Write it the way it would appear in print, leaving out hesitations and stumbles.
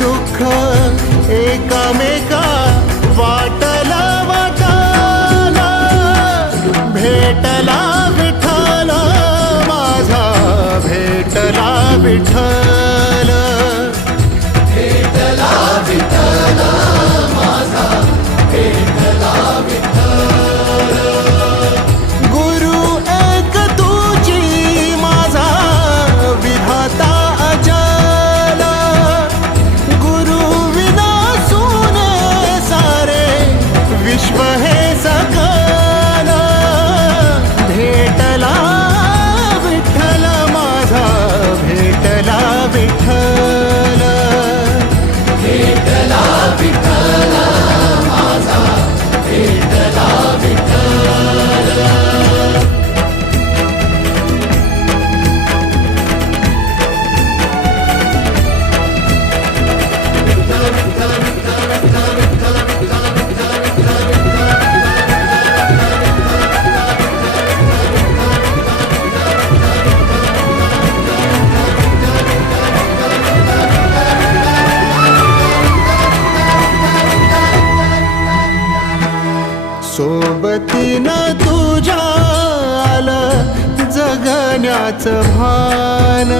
दुःख एकामेका वाटला भेटला विठ्ठल माझा, भेटला विठ्ठल, भेटला विठ्ठल माझा, भेटला विठ्ठल। गुरु एक तुझी माझा विधाता अचल, गुरु विना सुने सारे विश्व हे सकल। भेटला विठ्ठल माझा, भेटला विठ्ठल, भेटला विठ्ठल माझा, भेटला विठ्ठल। सोबतीनं तुझ्या आलं जगण्याचं भान।